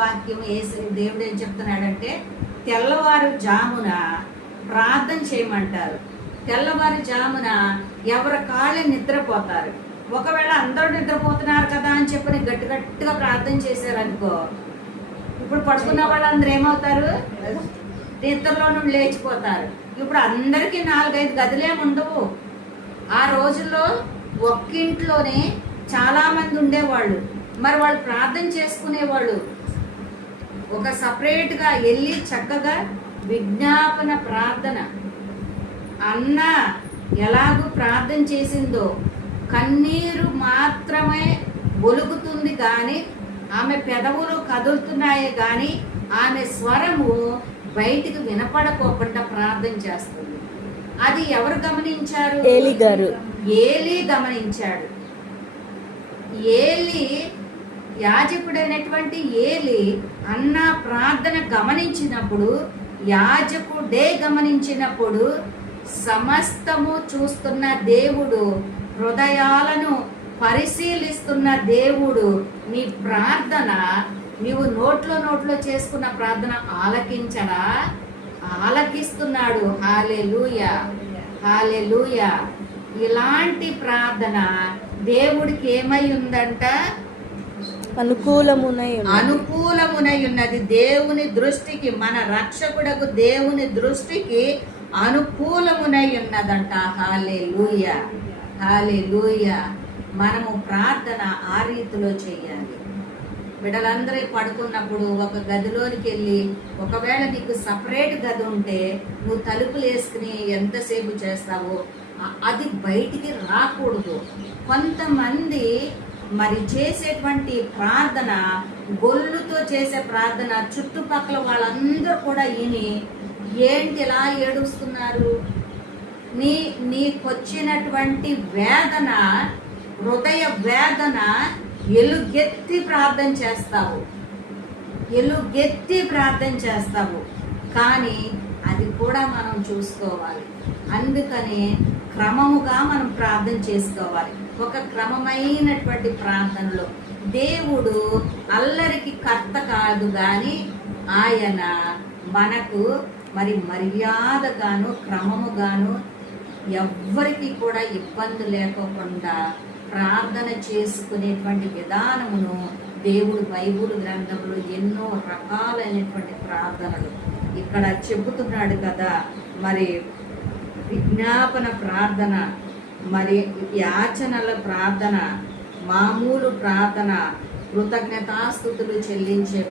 వాక్యం దేవుడు ఏం చెప్తున్నాడంటే తెల్లవారు జామున ప్రార్థన చేయమంటారు. తెల్లవారు జామున ఎవరి కాళ్ళే నిద్రపోతారు. ఒకవేళ అందరూ నిద్రపోతున్నారు కదా అని చెప్పి గట్టి గట్టిగా ప్రార్థన చేశారనుకో, ఇప్పుడు పడుకున్న వాళ్ళందరూ ఏమవుతారు? నిద్రలో నుండి లేచిపోతారు. ఇప్పుడు అందరికీ 4-5 గదులేమి ఉండవు. ఆ రోజుల్లో ఒక్కింట్లోనే చాలా మంది ఉండేవాళ్ళు. మరి వాళ్ళు ప్రార్థన చేసుకునేవాళ్ళు. ఒక సపరేట్గా వెళ్ళి చక్కగా విజ్ఞాపన ప్రార్థన. అన్న ఎలాగూ ప్రార్థన చేసిందో కన్నీరు మాత్రమే ఒలుగుతుంది కానీ ఆమె పెదవులు కదులుతున్నాయి కానీ ఆమె స్వరము బయటికి వినపడకోకుండా ప్రార్థన చేస్తుంది. అది ఎవరు గమనించారు? ఏలీ గారు. ఏలీ గమనించాడు. ఏలీ, యాజకుడైనటువంటి ఏలీ అన్న ప్రార్థన గమనించినప్పుడు, యాజకుడే గమనించినప్పుడు సమస్తము చూస్తున్న దేవుడు, హృదయాలను పరిశీలిస్తున్న దేవుడు నీ ప్రార్థన, నీవు నోట్లో చేసుకున్న ప్రార్థన ఆలకించడా? ఆలకిస్తున్నాడు. హల్లెలూయా, హల్లెలూయా. ఇలాంటి ప్రార్థన దేవుడికి ఏమై ఉందంట? అనుకూలమునై ఉన్నది. దేవుని దృష్టికి, మన రక్షకుడకు దేవుని దృష్టికి అనుకూలమునై ఉన్నదంట. హల్లెలూయా, హల్లెలూయా. మనము ప్రార్థన ఆ రీతిలో చేయాలి. బిడ్డలందరూ పడుకున్నప్పుడు ఒక గదిలోనికి వెళ్ళి, ఒకవేళ నీకు సపరేట్ గది ఉంటే నువ్వు తలుపులు వేసుకుని ఎంతసేపు చేస్తావో అది బయటికి రాకూడదు. కొంతమంది మరి చేసేటువంటి ప్రార్థన, గొల్లుతో చేసే ప్రార్థన చుట్టుపక్కల వాళ్ళందరూ కూడా విని ఏంటి ఇలా ఏడుస్తున్నారు? నీకొచ్చినటువంటి వేదన, హృదయ వేదన ఎలుగెత్తి ప్రార్థన చేస్తావు. కానీ అది కూడా మనం చూసుకోవాలి. అందుకని క్రమముగా మనం ప్రార్థన చేసుకోవాలి. ఒక క్రమమైనటువంటి ప్రార్థనలో దేవుడు అల్లరికి కర్త కాదు కానీ ఆయన మనకు మరి మర్యాదగాను క్రమముగాను ఎవ్వరికి కూడా ఇబ్బంది లేకోకుండా ప్రార్థన చేసుకునేటువంటి విధానమును దేవుడు బైబిల్ గ్రంథంలో ఎన్నో రకాలైనటువంటి ప్రార్థనలు ఇక్కడ చెబుతున్నాడు కదా. మరి విజ్ఞాపన ప్రార్థన, మరి యాచనల ప్రార్థన, మామూలు ప్రార్థన, కృతజ్ఞతాస్తుతులు చెల్లించే